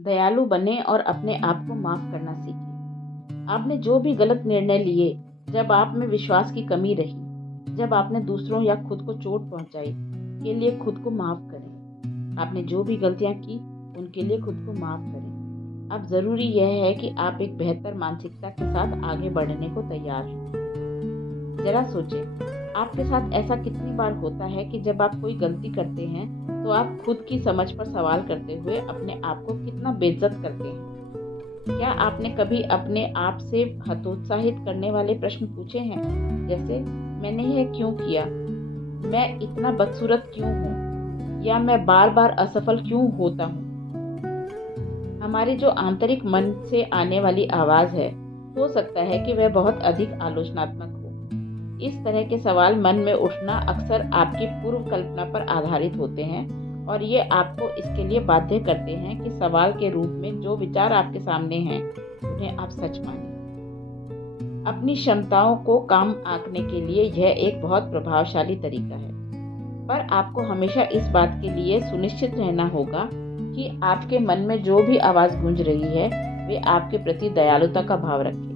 दयालु बने और अपने आप को माफ करना सीखें। आपने जो भी गलत निर्णय लिए, जब आप में विश्वास की कमी रही, जब आपने दूसरों या खुद को चोट पहुंचाई, के लिए खुद को माफ करें। आपने जो भी गलतियां की, उनके लिए खुद को माफ करें। अब जरूरी यह है कि आप एक बेहतर मानसिकता के साथ आगे बढ़ने को तैयार हैं। जरा सोचें, आपके साथ ऐसा कितनी बार होता है कि जब आप कोई गलती करते हैं तो आप खुद की समझ पर सवाल करते हुए अपने आप को कितना बेइज्जत करते हैं। क्या आपने कभी अपने आप से हतोत्साहित करने वाले प्रश्न पूछे हैं, जैसे मैंने यह क्यों किया, मैं इतना बदसूरत क्यों हूँ, या मैं बार बार असफल क्यों होता हूँ। हमारी जो आंतरिक मन से आने वाली आवाज है, हो सकता है कि वह बहुत अधिक आलोचनात्मक हो। इस तरह के सवाल मन में उठना अक्सर आपकी पूर्व कल्पना पर आधारित होते हैं और ये आपको इसके लिए बाध्य करते हैं कि सवाल के रूप में जो विचार आपके सामने हैं उन्हें आप सच मानें। अपनी क्षमताओं को काम आंकने के लिए यह एक बहुत प्रभावशाली तरीका है, पर आपको हमेशा इस बात के लिए सुनिश्चित रहना होगा कि आपके मन में जो भी आवाज गूंज रही है वे आपके प्रति दयालुता का भाव रखे।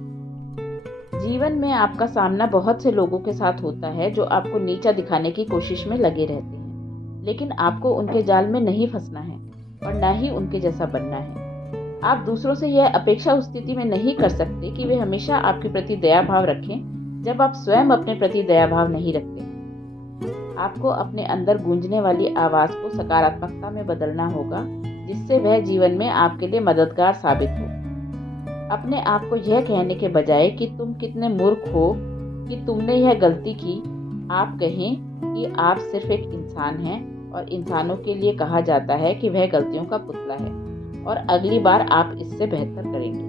जीवन में आपका सामना बहुत से लोगों के साथ होता है जो आपको नीचा दिखाने की कोशिश में लगे रहते हैं, लेकिन आपको उनके जाल में नहीं फंसना है और न ही उनके जैसा बनना है। आप दूसरों से यह अपेक्षा उस स्थिति में नहीं कर सकते कि वे हमेशा आपके प्रति दया भाव रखें जब आप स्वयं अपने प्रति दया भाव नहीं रखते। आपको अपने अंदर गूंजने वाली आवाज को सकारात्मकता में बदलना होगा, जिससे वह जीवन में आपके लिए मददगार साबित हो। अपने आप को यह कहने के बजाय कि तुम कितने मूर्ख हो कि तुमने यह गलती की, आप कहें कि आप सिर्फ एक इंसान हैं और इंसानों के लिए कहा जाता है कि वह गलतियों का पुतला है और अगली बार आप इससे बेहतर करेंगे।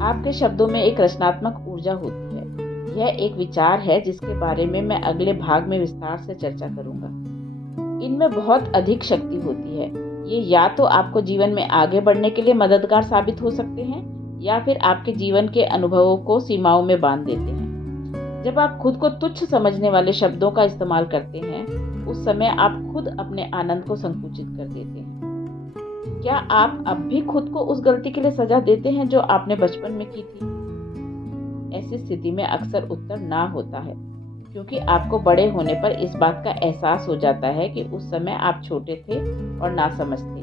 आपके शब्दों में एक रचनात्मक ऊर्जा होती है। यह एक विचार है जिसके बारे में मैं अगले भाग में विस्तार से चर्चा करूंगा। इनमें बहुत अधिक शक्ति होती है। ये या तो आपको जीवन में आगे बढ़ने के लिए मददगार साबित हो सकते हैं या फिर आपके जीवन के अनुभवों को सीमाओं में बांध देते हैं। जब आप खुद को तुच्छ समझने वाले शब्दों का इस्तेमाल करते हैं, उस समय आप खुद अपने आनंद को संकुचित कर देते हैं। क्या आप अब भी खुद को उस गलती के लिए सजा देते हैं जो आपने बचपन में की थी? ऐसी स्थिति में अक्सर उत्तर ना होता है, क्योंकि आपको बड़े होने पर इस बात का एहसास हो जाता है कि उस समय आप छोटे थे और नासमझ थे,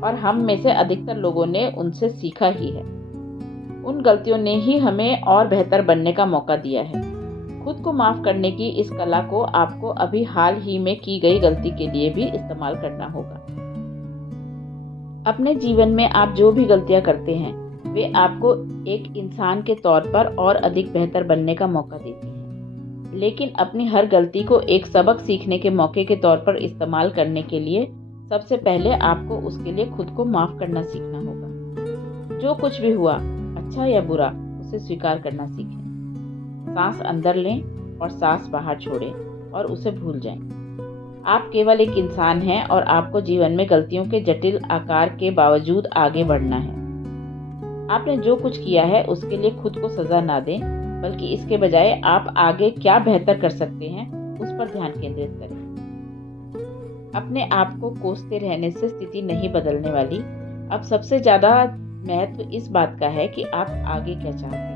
और हम में से अधिकतर लोगों ने उनसे सीखा ही है। उन गलतियों ने ही हमें और बेहतर बनने का मौका दिया है। खुद को माफ करने की इस कला को आपको अभी हाल ही में की गई गलती के लिए भी इस्तेमाल करना होगा। अपने जीवन में आप जो भी गलतियां करते हैं, वे आपको एक इंसान के तौर पर और अधिक बेहतर बनने का मौका देती हैं। लेकिन अपनी हर गलती को एक सबक सीखने के मौके के तौर पर इस्तेमाल करने के लिए सबसे पहले आपको उसके लिए खुद को माफ करना सीखना होगा। जो कुछ भी हुआ, अच्छा या बुरा, उसे स्वीकार करना सीखें। सांस अंदर लें और सांस बाहर छोड़ें और उसे भूल जाएं। आप केवल एक इंसान हैं और आपको जीवन में गलतियों के जटिल आकार के बावजूद आगे बढ़ना है। आपने जो कुछ किया है उसके लिए खुद को सजा ना दें, बल्कि इसके बजाय आप आगे क्या बेहतर कर सकते हैं उस पर ध्यान केंद्रित करें। अपने आप को कोसते रहने से स्थिति नहीं बदलने वाली। अब सबसे ज्यादा महत्व इस बात का है कि आप आगे क्या चाहते हैं।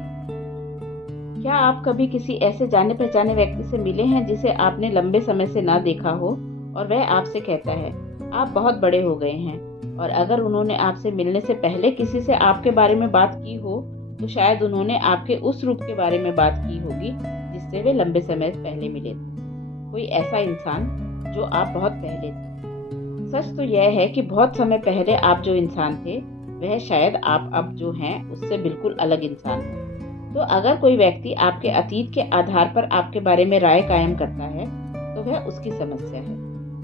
क्या आप कभी किसी ऐसे जाने पहचाने व्यक्ति से मिले हैं जिसे आपने लंबे समय से ना देखा हो और वह आपसे कहता है आप बहुत बड़े हो गए हैं, और अगर उन्होंने आपसे मिलने से पहले किसी से आपके बारे में बात की हो तो शायद उन्होंने आपके उस रूप के बारे में बात की होगी जिससे वे लंबे समय पहले मिले थे। कोई ऐसा इंसान जो आप बहुत पहले थे। सच तो यह है कि बहुत समय पहले आप जो इंसान थे, वह शायद आप अब जो हैं उससे बिल्कुल अलग इंसान हो। तो अगर कोई व्यक्ति आपके अतीत के आधार पर आपके बारे में राय कायम करता है तो वह उसकी समस्या है।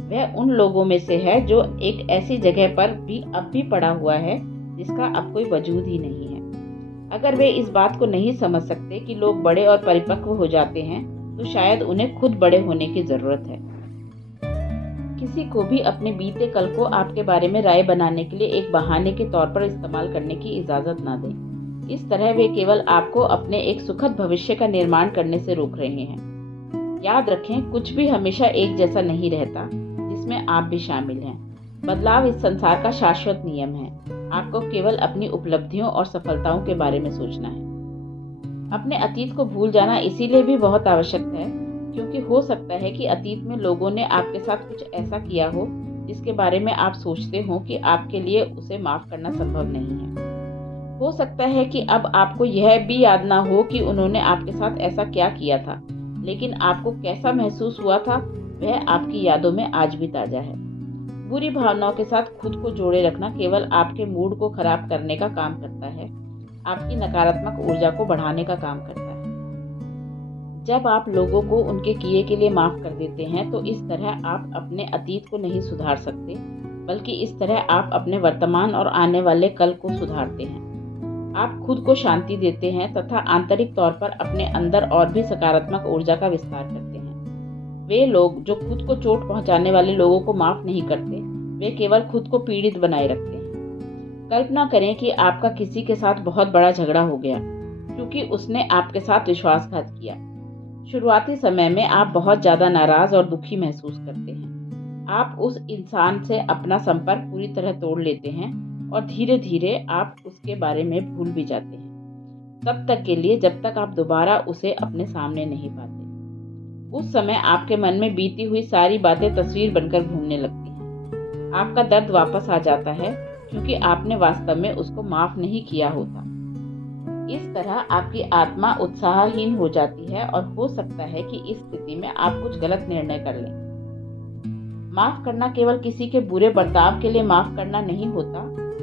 वह उन लोगों में से है जो एक ऐसी जगह पर भी अब भी पड़ा हुआ है जिसका अब कोई वजूद ही नहीं है। अगर वे इस बात को नहीं समझ सकते कि लोग बड़े और परिपक्व हो जाते हैं, तो शायद उन्हें खुद बड़े होने की जरूरत है। किसी को भी अपने बीते कल को आपके बारे में राय बनाने के लिए एक बहाने के तौर पर इस्तेमाल करने की इजाजत ना दें। इस तरह वे केवल आपको अपने एक सुखद भविष्य का निर्माण करने से रोक रहे हैं। याद रखें, कुछ भी हमेशा एक जैसा नहीं रहता, जिसमें आप भी शामिल हैं। बदलाव इस संसार का शाश्वत नियम है। आपको केवल अपनी उपलब्धियों और सफलताओं के बारे में सोचना है। अपने अतीत को भूल जाना इसीलिए भी बहुत आवश्यक है क्योंकि हो सकता है कि अतीत में लोगों ने आपके साथ कुछ ऐसा किया हो जिसके बारे में आप सोचते हो कि आपके लिए उसे माफ करना संभव नहीं है। हो सकता है कि अब आपको यह भी याद ना हो कि उन्होंने आपके साथ ऐसा क्या किया था, लेकिन आपको कैसा महसूस हुआ था वह आपकी यादों में आज भी ताजा है। बुरी भावनाओं के साथ खुद को जोड़े रखना केवल आपके मूड को खराब करने का काम करता है, आपकी नकारात्मक ऊर्जा को बढ़ाने का काम करता है। जब आप लोगों को उनके किए के लिए माफ कर देते हैं तो इस तरह आप अपने अतीत को नहीं सुधार सकते, बल्कि इस तरह आप अपने वर्तमान और आने वाले कल को सुधारते हैं। आप खुद को शांति देते हैं तथा आंतरिक तौर पर अपने अंदर और भी सकारात्मक ऊर्जा का विस्तार करते हैं। वे लोग जो खुद को चोट पहुंचाने वाले लोगों को माफ नहीं करते, वे केवल खुद को पीड़ित बनाए रखते हैं। कल्पना करें कि आपका किसी के साथ बहुत बड़ा झगड़ा हो गया क्योंकि उसने आपके साथ विश्वासघात किया। शुरुआती समय में आप बहुत ज्यादा नाराज और दुखी महसूस करते हैं। आप उस इंसान से अपना संपर्क पूरी तरह तोड़ लेते हैं और धीरे धीरे आप उसके बारे में भूल भी जाते हैं, तब तक के लिए जब तक आप दोबारा उसे अपने सामने नहीं पाते। उस समय आपके मन में बीती हुई सारी बातें तस्वीर बनकर घूमने लगती हैं। आपका दर्द वापस आ जाता है क्योंकि आपने वास्तव में उसको माफ नहीं किया होता। इस तरह आपकी आत्मा उत्साहहीन हो जाती है और हो सकता है कि इस स्थिति में आप कुछ गलत निर्णय कर लें। माफ करना केवल किसी के बुरे बर्ताव के लिए माफ करना नहीं होता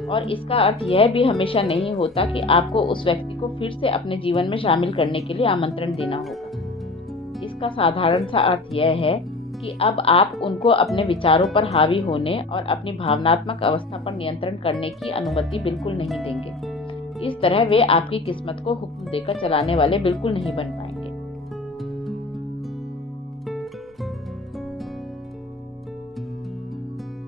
और इसका अर्थ यह भी हमेशा नहीं होता कि आपको उस व्यक्ति को फिर से अपने जीवन में शामिल करने के लिए आमंत्रण देना होगा। इसका साधारण सा अर्थ यह है कि अब आप उनको अपने विचारों पर हावी होने और अपनी भावनात्मक अवस्था पर नियंत्रण करने की अनुमति बिल्कुल नहीं देंगे। इस तरह वे आपकी किस्मत को हुक्म देकर चलाने वाले बिल्कुल नहीं बन पाएंगे।